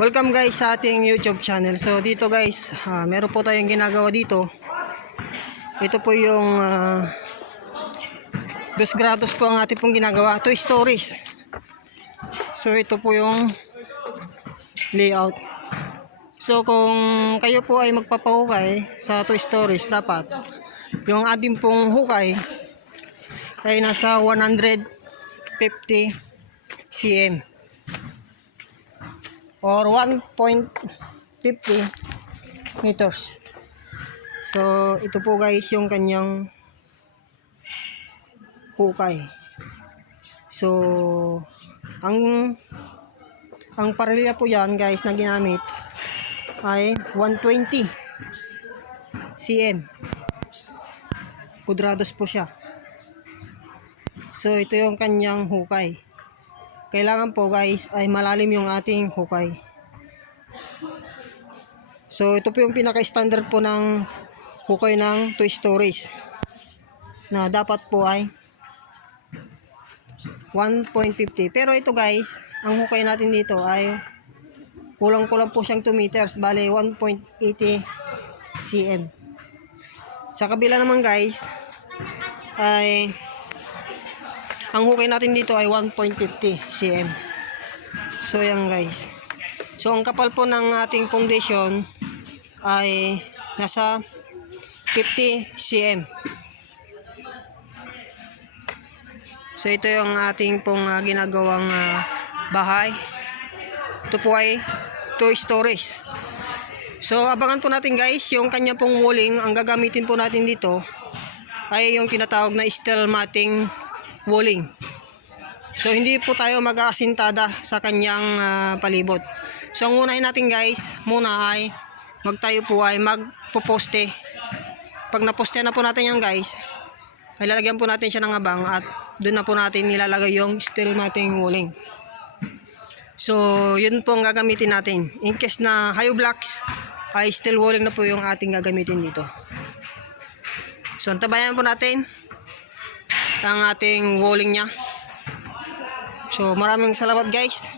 Welcome guys sa ating YouTube channel. So dito guys, meron po tayong ginagawa dito. Ito po yung dos grados po ang ating pong ginagawa. 2 stories. So ito po yung layout. So kung kayo po ay magpapahukay sa 2 stories, dapat yung ating pong hukay ay nasa 150 cm or 1.50 meters. So ito po guys yung kanyang hukay. So ang parilya po yan guys na ginamit ay 120 cm kudrados po siya. So ito yung kanyang hukay. Kailangan po guys ay malalim yung ating hukay. So ito po yung pinaka-standard po ng hukay ng 2 stories na dapat po ay 1.50. Pero ito guys, ang hukay natin dito ay kulang-kulang po siyang 2 meters, bali 1.80 cm. Sa kabila naman guys ay ang hukay natin dito ay 1.50 cm. So yan guys. So ang kapal po ng ating foundation ay nasa 50 cm. So ito yung ating pong ginagawang bahay. Ito po ay 2 stories. So abangan po natin guys yung kanya pong walling. Ang gagamitin po natin dito ay yung tinatawag na steel matting walling. So hindi po tayo mag-aasintada sa kanyang palibot. So ang unahin natin guys muna ay magtayo po ay magpoposte. Pag naposte na po natin yan guys, ay lalagyan po natin siya ng abang at doon na po natin nilalagay yung steel matting walling. So yun po ang gagamitin natin. In case na high blocks ay steel walling na po yung ating gagamitin dito. So antabayan po natin ang ating walling nya. So maraming salamat guys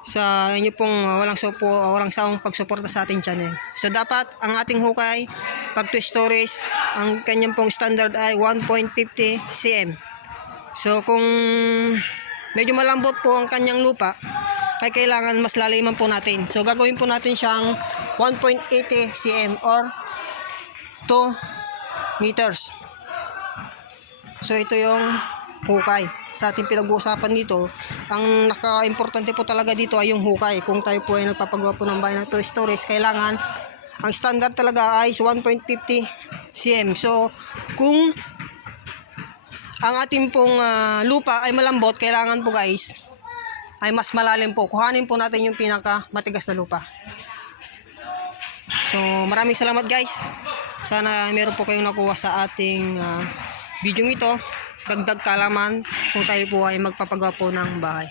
sa inyo pong walang sawang pagsuporta sa ating channel. So dapat ang ating hukay pag 2 stories, ang kanyang pong standard ay 1.50 cm. So kung medyo malambot po ang kanyang lupa, ay kailangan mas laliman po natin. So gagawin po natin siyang 1.80 cm or 2 meters. So ito yung hukay. Sa ating pinag-uusapan dito, ang naka-importante po talaga dito ay yung hukay. Kung tayo po ay nagpapagawa po ng bahay ng 2 stories, kailangan ang standard talaga ay 1.50 cm. So kung ang ating pong lupa ay malambot, kailangan po guys ay mas malalim po. Kuhanin po natin yung pinaka matigas na lupa. So maraming salamat guys. Sana meron po kayong nakuha sa ating video ito. Dagdag kalaman kung tayo po ay magpapagawa po ng bahay.